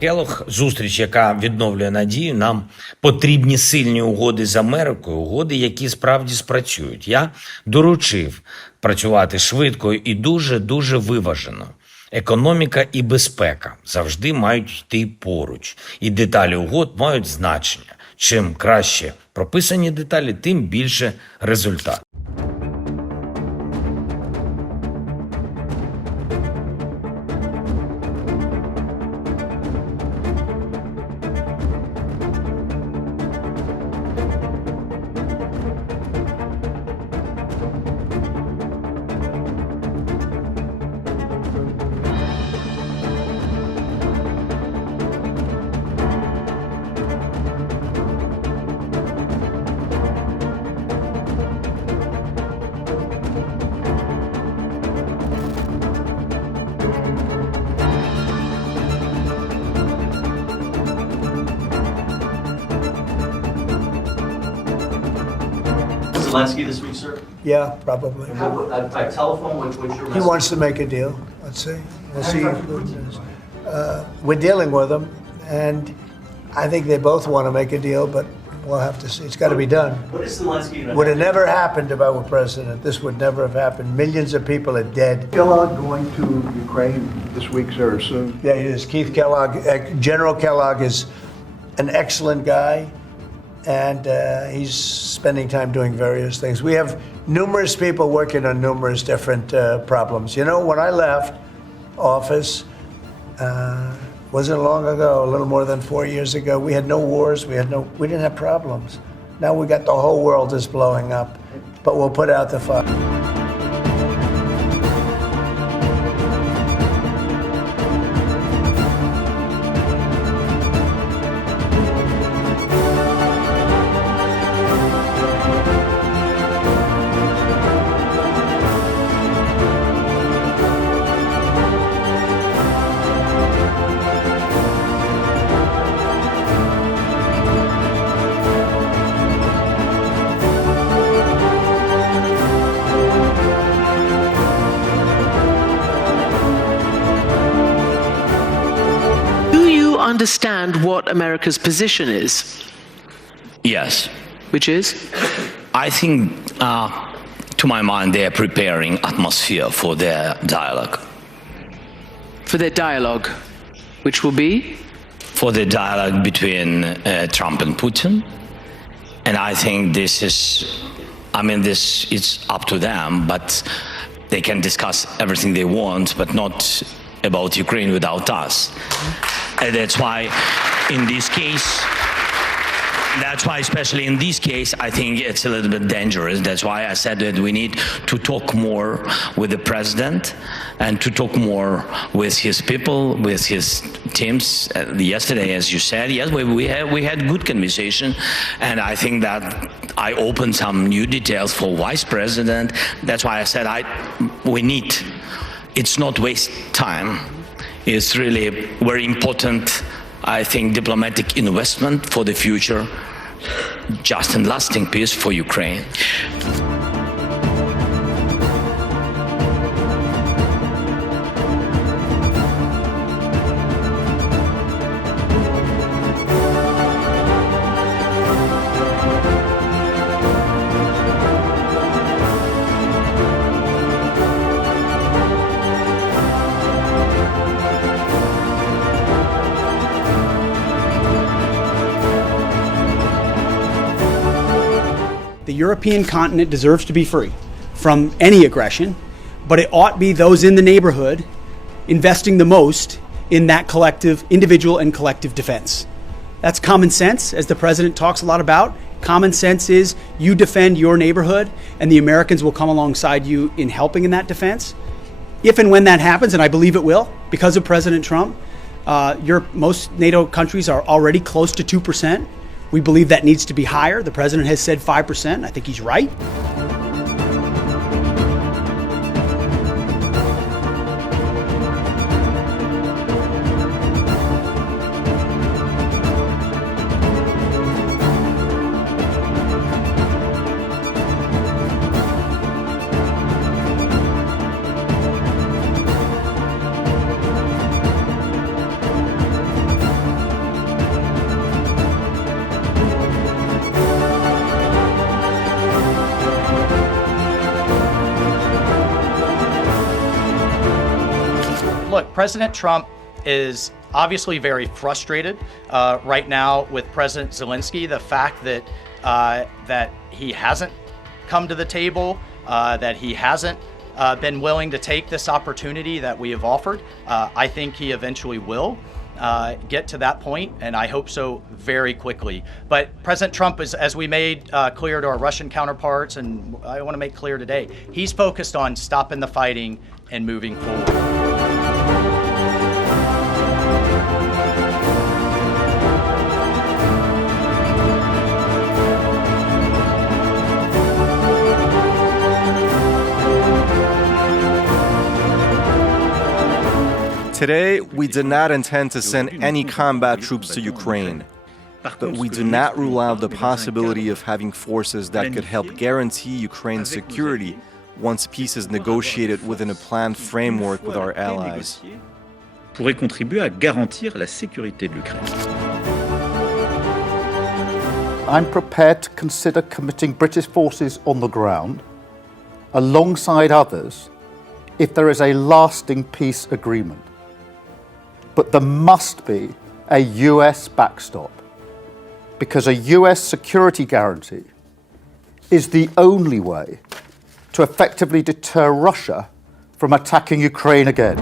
Келох, зустріч, яка відновлює надію. Нам потрібні сильні угоди з Америкою, угоди, які справді спрацюють. Я доручив працювати швидко і дуже виважено. Економіка і безпека завжди мають йти поруч. І деталі угод мають значення. Чим краще прописані деталі, тим більше результат. Zelensky this week, sir? Yeah, probably. By telephone, what's your He message? wants to make a deal. Let's see. We'll see. We're dealing with him, and I think they both want to make a deal, but we'll have to see. It's got to be done. What is Zelensky going to Would have never happened if I were president. This would never have happened. Millions of people are dead. Kellogg going to Ukraine this week, sir, or soon? Yeah, it is. Keith Kellogg. General Kellogg is an excellent guy, and he's spending time doing various things. We have numerous people working on numerous different problems. You know, when I left office, wasn't long ago, a little more than 4 years ago, we had no wars, we didn't have problems. Now we got the whole world is blowing up, but we'll put out the fire. Understand what America's position is, Yes. which is? I think, to my mind, they are preparing atmosphere for their dialogue. For their dialogue, which will be? For the dialogue between Trump and Putin. And I think this it's up to them, but they can discuss everything they want, but not about Ukraine without us. And that's why, especially in this case, I think it's a little bit dangerous. That's why I said that we need to talk more with the president and to talk more with his people, with his teams. Yesterday, as you said, yes, we had good conversation, and I think that I opened some new details for vice president. That's why I said we need. It's not waste time. It's really very important, I think, diplomatic investment for the future, just and lasting peace for Ukraine. The European continent deserves to be free from any aggression, but it ought be those in the neighborhood investing the most in that collective, individual and collective defense. That's common sense, as the president talks a lot about. Common sense is you defend your neighborhood and the Americans will come alongside you in helping in that defense. If and when that happens, and I believe it will, because of President Trump, most NATO countries are already close to 2%. We believe that needs to be higher. The president has said 5%. I think he's right. Look, President Trump is obviously very frustrated right now with President Zelensky. The fact that that he hasn't come to the table, that he hasn't been willing to take this opportunity that we have offered. I think he eventually will get to that point, and I hope so very quickly. But President Trump is, as we made clear to our Russian counterparts, and I want to make clear today, he's focused on stopping the fighting and moving forward. Today, we did not intend to send any combat troops to Ukraine, but we do not rule out the possibility of having forces that could help guarantee Ukraine's security once peace is negotiated within a planned framework with our allies. Pourrait contribuer à garantir la sécurité de l'Ukraine. I'm prepared to consider committing British forces on the ground alongside others if there is a lasting peace agreement. But there must be a US backstop, because a US security guarantee is the only way to effectively deter Russia from attacking Ukraine again.